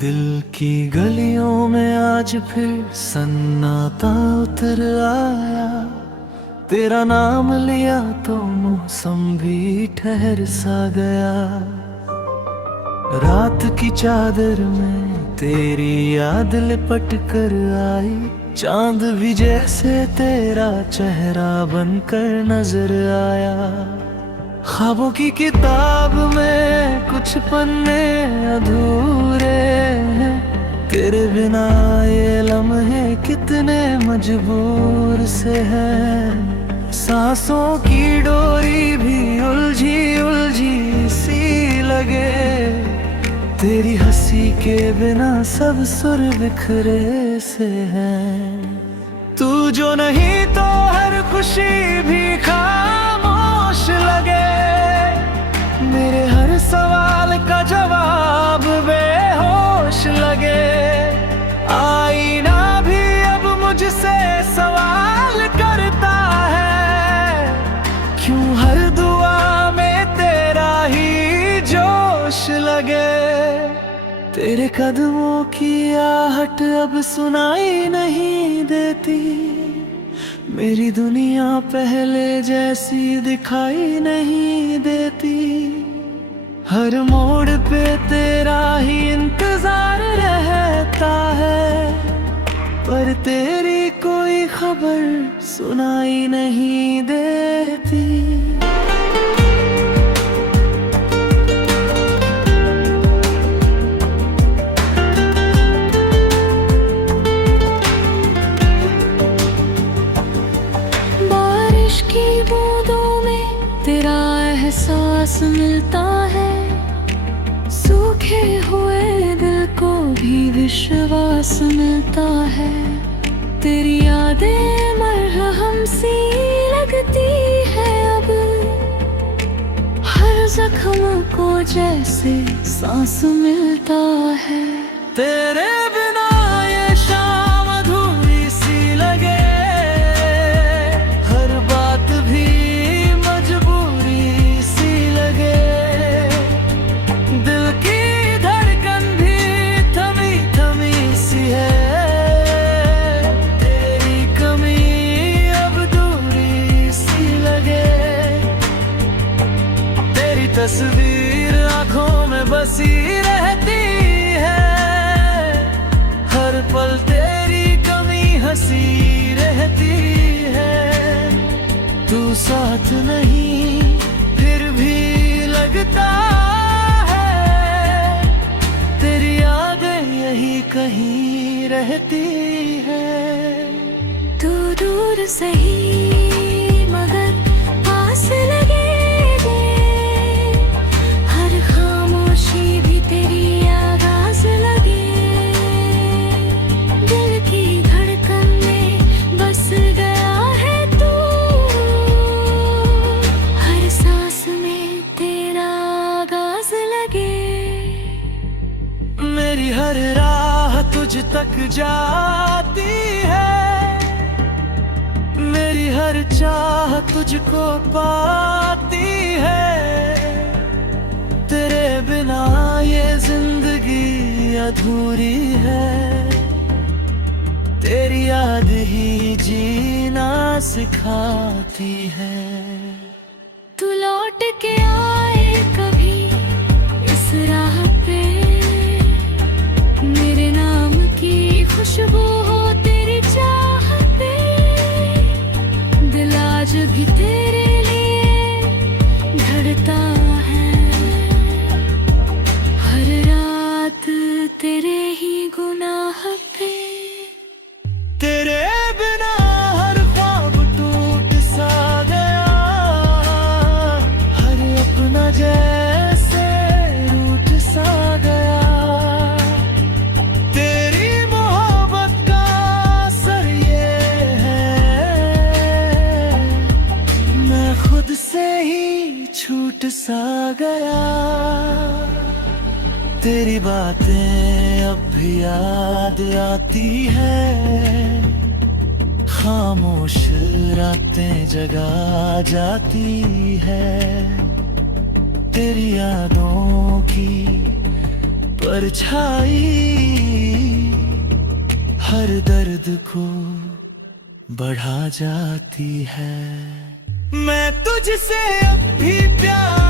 दिल की गलियों में आज फिर सन्नाटा उतर आया। तेरा नाम लिया तो मौसम भी ठहर सा गया। रात की चादर में तेरी याद लिपट कर आई। चांद भी जैसे तेरा चेहरा बनकर नजर आया। ख्वाबों की किताब में कुछ पन्ने अधूरे हैं। तेरे बिना ये लम्हे कितने मजबूर से हैं। सांसों की डोरी भी उलझी उलझी सी लगे। तेरी हंसी के बिना सब सुर बिखरे से हैं। तू जो नहीं तो हर खुशी भी खामोश लगे। मेरे हर सवाल का जवाब बेहोश लगे। आईना भी अब मुझसे सवाल करता है। क्यों हर दुआ में तेरा ही जोश लगे। तेरे कदमों की आहट अब सुनाई नहीं देती। मेरी दुनिया पहले जैसी दिखाई नहीं देती। हर मोड़ पे तेरा ही इंतजार रहता है। पर तेरी कोई खबर सुनाई नहीं देती। की बूंदों में तेरा एहसास मिलता है। सूखे हुए दिल को भी विश्वास मिलता है। तेरी यादें मरहम सी लगती है अब। हर जख्म को जैसे सांस मिलता है। तेरे बिना ये शाम अधूरी सी लगे। तस्वीर आंखों में बसी रहती है। हर पल तेरी कमी हंसी रहती है। तू साथ नहीं फिर भी लगता है। तेरी यादें यही कहीं रहती है। तू दूर सही मगर पास लगे। मेरी हर राह तुझ तक जाती है। मेरी हर चाह तुझको पाती है। तेरे बिना ये जिंदगी अधूरी है। तेरी याद ही जीना सिखाती है। तू लौट के आए कभी इस राह पे। मेरे नाम की खुशबू हो तेरी चाह पे। दिल आज भी तेरे लिए धड़ता है। हर रात तेरे ही गुनाह पे। तेरे बिना हर ख्वाब टूट सा गया। हर अपना जैसे रूठ सा गया। छूट सा गया। तेरी बातें अब भी याद आती है। खामोश रातें जगा जाती है। तेरी यादों की परछाई हर दर्द को बढ़ा जाती है। मैं तुझसे अब भी प्यार